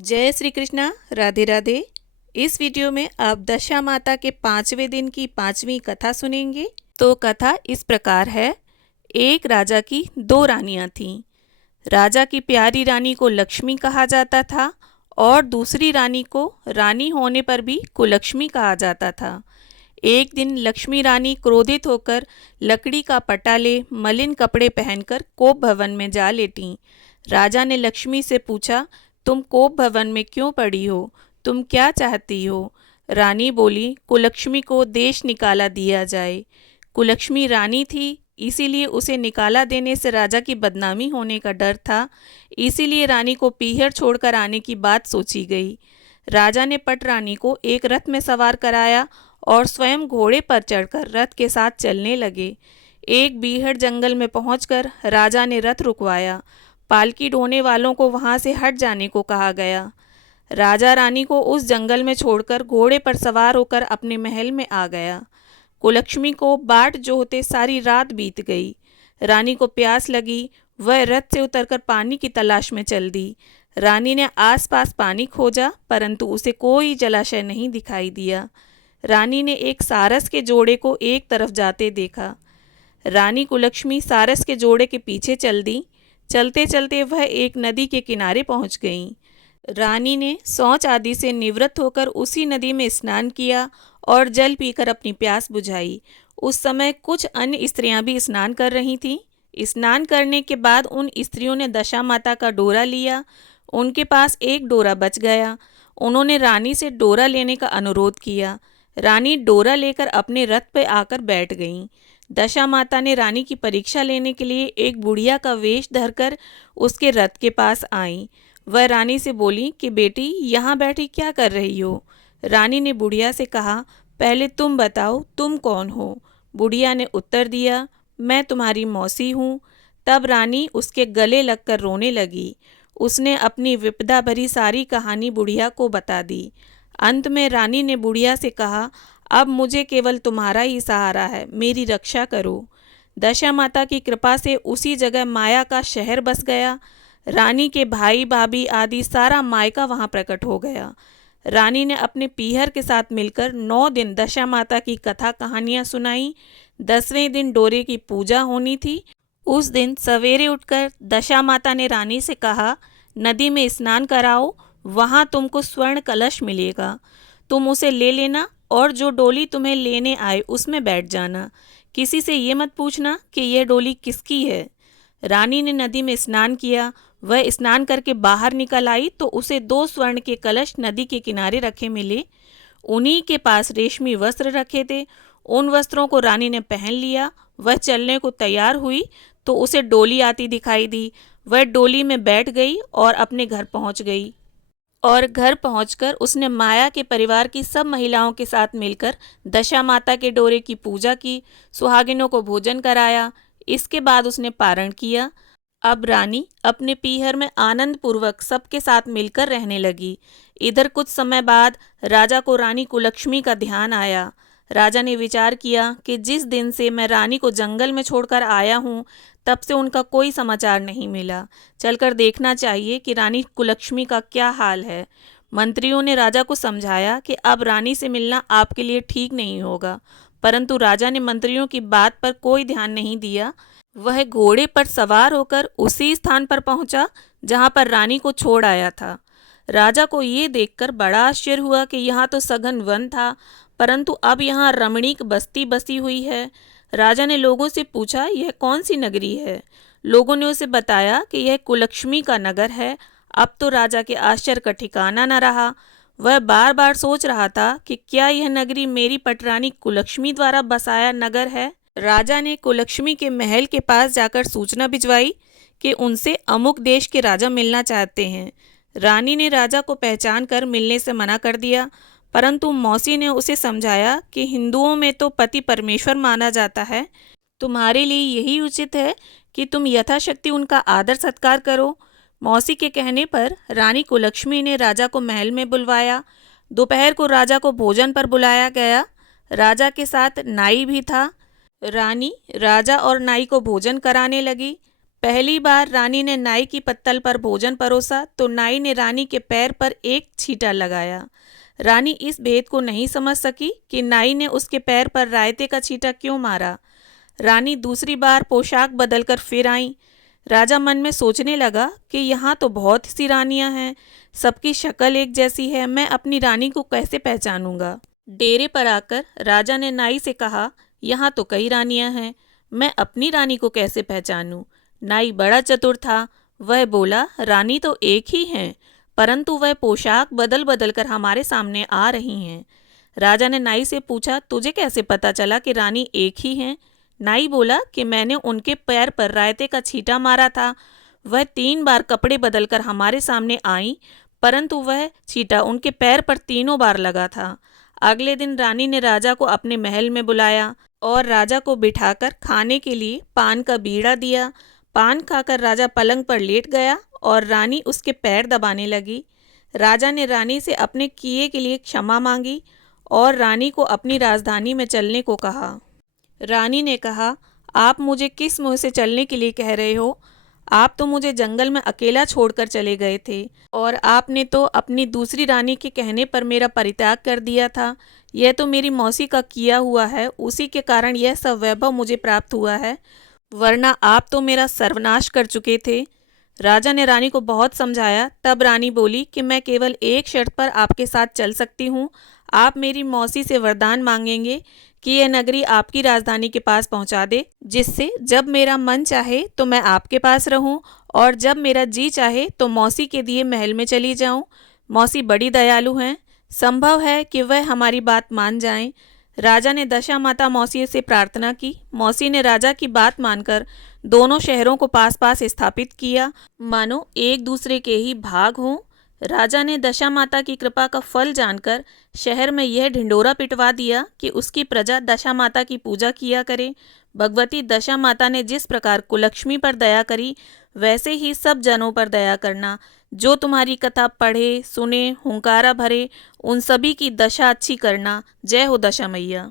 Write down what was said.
जय श्री कृष्णा। राधे राधे। इस वीडियो में आप दशा माता के 5वें दिन की 5वीं कथा सुनेंगे। तो कथा इस प्रकार है। एक राजा की 2 रानियां थीं। राजा की प्यारी रानी को लक्ष्मी कहा जाता था और दूसरी रानी को रानी होने पर भी कुलक्ष्मी कहा जाता था। एक दिन लक्ष्मी रानी क्रोधित होकर लकड़ी का पटाले मलिन कपड़े पहनकर कोप भवन में जा लेटी। राजा ने लक्ष्मी से पूछा, तुम कोप भवन में क्यों पड़ी हो? तुम क्या चाहती हो? रानी बोली, कुलक्ष्मी को देश निकाला दिया जाए। कुलक्ष्मी रानी थी, इसीलिए उसे निकाला देने से राजा की बदनामी होने का डर था। इसीलिए रानी को पीहर छोड़कर आने की बात सोची गई। राजा ने पट रानी को एक रथ में सवार कराया और स्वयं घोड़े पर चढ़कर रथ के साथ चलने लगे। एक बीहड़ जंगल में पहुंचकर राजा ने रथ रुकवाया। पालकी ढोने वालों को वहां से हट जाने को कहा गया। राजा रानी को उस जंगल में छोड़कर घोड़े पर सवार होकर अपने महल में आ गया। कुलक्ष्मी को बाट जोहते सारी रात बीत गई। रानी को प्यास लगी, वह रथ से उतरकर पानी की तलाश में चल दी। रानी ने आसपास पानी खोजा, परंतु उसे कोई जलाशय नहीं दिखाई दिया। रानी ने एक सारस के जोड़े को एक तरफ जाते देखा। रानी कुलक्ष्मी सारस के जोड़े के पीछे चल दी। चलते चलते वह एक नदी के किनारे पहुंच गईं। रानी ने शौच आदि से निवृत्त होकर उसी नदी में स्नान किया और जल पीकर अपनी प्यास बुझाई। उस समय कुछ अन्य स्त्रियां भी स्नान कर रही थीं। स्नान करने के बाद उन स्त्रियों ने दशा माता का डोरा लिया। उनके पास एक डोरा बच गया। उन्होंने रानी से डोरा लेने का अनुरोध किया। रानी डोरा लेकर अपने रथ पर आकर बैठ गईं। दशा माता ने रानी की परीक्षा लेने के लिए एक बुढ़िया का वेश धरकर उसके रथ के पास आईं। वह रानी से बोली कि बेटी, यहाँ बैठी क्या कर रही हो? रानी ने बुढ़िया से कहा, पहले तुम बताओ, तुम कौन हो? बुढ़िया ने उत्तर दिया, मैं तुम्हारी मौसी हूँ। तब रानी उसके गले लगकर रोने लगी। उसने अपनी विपदा भरी सारी कहानी बुढ़िया को बता दी। अंत में रानी ने बुढ़िया से कहा, अब मुझे केवल तुम्हारा ही सहारा है, मेरी रक्षा करो। दशा माता की कृपा से उसी जगह माया का शहर बस गया। रानी के भाई भाभी आदि सारा मायका वहां प्रकट हो गया। रानी ने अपने पीहर के साथ मिलकर 9 दिन दशा माता की कथा कहानियां सुनाई। 10वें दिन डोरे की पूजा होनी थी। उस दिन सवेरे उठकर दशा माता ने रानी से कहा, नदी में स्नान कराओ, वहां तुमको स्वर्ण कलश मिलेगा, तुम उसे ले लेना और जो डोली तुम्हें लेने आए उसमें बैठ जाना। किसी से ये मत पूछना कि यह डोली किसकी है। रानी ने नदी में स्नान किया। वह स्नान करके बाहर निकल आई तो उसे 2 स्वर्ण के कलश नदी के किनारे रखे मिले। उन्हीं के पास रेशमी वस्त्र रखे थे। उन वस्त्रों को रानी ने पहन लिया। वह चलने को तैयार हुई तो उसे डोली आती दिखाई दी। वह डोली में बैठ गई और अपने घर पहुंच गई। और घर पहुंचकर उसने माया के परिवार की सब महिलाओं के साथ मिलकर दशा माता के डोरे की पूजा की, सुहागिनों को भोजन कराया। इसके बाद उसने पारण किया। अब रानी अपने पीहर में आनंद पूर्वक सबके साथ मिलकर रहने लगी। इधर कुछ समय बाद राजा को रानी कुलक्ष्मी का ध्यान आया। राजा ने विचार किया कि जिस दिन से मैं रानी को जंगल में छोड़कर आया हूँ, तब से उनका कोई समाचार नहीं मिला। चलकर देखना चाहिए कि रानी कुलक्ष्मी का क्या हाल है। मंत्रियों ने राजा को समझाया कि अब रानी से मिलना आपके लिए ठीक नहीं होगा, परंतु राजा ने मंत्रियों की बात पर कोई ध्यान नहीं दिया। वह घोड़े पर सवार होकर उसी स्थान पर पहुंचा जहां पर रानी को छोड़ आया था। राजा को ये देखकर बड़ा आश्चर्य हुआ कि यहाँ तो सघन वन था, परंतु अब यहाँ रमणीक बस्ती बसी हुई है। राजा ने लोगों से पूछा, यह कौन सी नगरी है? लोगों ने उसे बताया कि यह कुलक्ष्मी का नगर है। अब तो राजा के आश्चर्य का ठिकाना न रहा। वह बार बार सोच रहा था कि क्या यह नगरी मेरी पटरानी कुलक्ष्मी द्वारा बसाया नगर है। राजा ने कुलक्ष्मी के महल के पास जाकर सूचना भिजवाई कि उनसे अमुक देश के राजा मिलना चाहते हैं। रानी ने राजा को पहचान कर मिलने से मना कर दिया, परंतु मौसी ने उसे समझाया कि हिंदुओं में तो पति परमेश्वर माना जाता है। तुम्हारे लिए यही उचित है कि तुम यथाशक्ति उनका आदर सत्कार करो। मौसी के कहने पर रानी कुलक्ष्मी ने राजा को महल में बुलवाया। दोपहर को राजा को भोजन पर बुलाया गया। राजा के साथ नाई भी था। रानी राजा और नाई को भोजन कराने लगी। पहली बार रानी ने नाई की पत्तल पर भोजन परोसा तो नाई ने रानी के पैर पर एक छींटा लगाया। रानी इस भेद को नहीं समझ सकी कि नाई ने उसके पैर पर रायते का छींटा क्यों मारा। रानी दूसरी बार पोशाक बदलकर फिर आई। राजा मन में सोचने लगा कि यहाँ तो बहुत सी रानियां हैं, सबकी शक्ल एक जैसी है, मैं अपनी रानी को कैसे पहचानूंगा। डेरे पर आकर राजा ने नाई से कहा, यहाँ तो कई रानियां हैं, मैं अपनी रानी को कैसे पहचानूं। नाई बड़ा चतुर था, वह बोला, रानी तो एक ही हैं, परंतु वह पोशाक बदल बदल कर हमारे सामने आ रही हैं। राजा ने नाई से पूछा, तुझे कैसे पता चला कि रानी एक ही हैं। नाई बोला कि मैंने उनके पैर पर रायते का छींटा मारा था। वह 3 बार कपड़े बदलकर हमारे सामने आई, परंतु वह छींटा उनके पैर पर तीनों बार लगा था। अगले दिन रानी ने राजा को अपने महल में बुलाया और राजा को बिठाकर खाने के लिए पान का बीड़ा दिया। पान खाकर राजा पलंग पर लेट गया और रानी उसके पैर दबाने लगी। राजा ने रानी से अपने किए के लिए क्षमा मांगी और रानी को अपनी राजधानी में चलने को कहा। रानी ने कहा, आप मुझे किस मुँह से चलने के लिए कह रहे हो? आप तो मुझे जंगल में अकेला छोड़कर चले गए थे और आपने तो अपनी दूसरी रानी के कहने पर मेरा परित्याग कर दिया था। यह तो मेरी मौसी का किया हुआ है, उसी के कारण यह सब वैभव मुझे प्राप्त हुआ है, वरना आप तो मेरा सर्वनाश कर चुके थे। राजा ने रानी को बहुत समझाया। तब रानी बोली कि मैं केवल एक शर्त पर आपके साथ चल सकती हूँ। आप मेरी मौसी से वरदान मांगेंगे कि यह नगरी आपकी राजधानी के पास पहुंचा दे, जिससे जब मेरा मन चाहे तो मैं आपके पास रहूं और जब मेरा जी चाहे तो मौसी के दिए महल में चली जाऊं। मौसी बड़ी दयालु हैं, संभव है कि वह हमारी बात मान जाएं। राजा ने दशा माता मौसी से प्रार्थना की। मौसी ने राजा की बात मानकर दोनों शहरों को पास पास स्थापित किया, मानो एक दूसरे के ही भाग हों। राजा ने दशा माता की कृपा का फल जानकर शहर में यह ढिंडोरा पिटवा दिया कि उसकी प्रजा दशा माता की पूजा किया करे। भगवती दशा माता ने जिस प्रकार कुलक्ष्मी पर दया करी, वैसे ही सब जनों पर दया करना। जो तुम्हारी कथा पढ़े सुने हुंकारा भरे, उन सभी की दशा अच्छी करना। जय हो दशा मैया।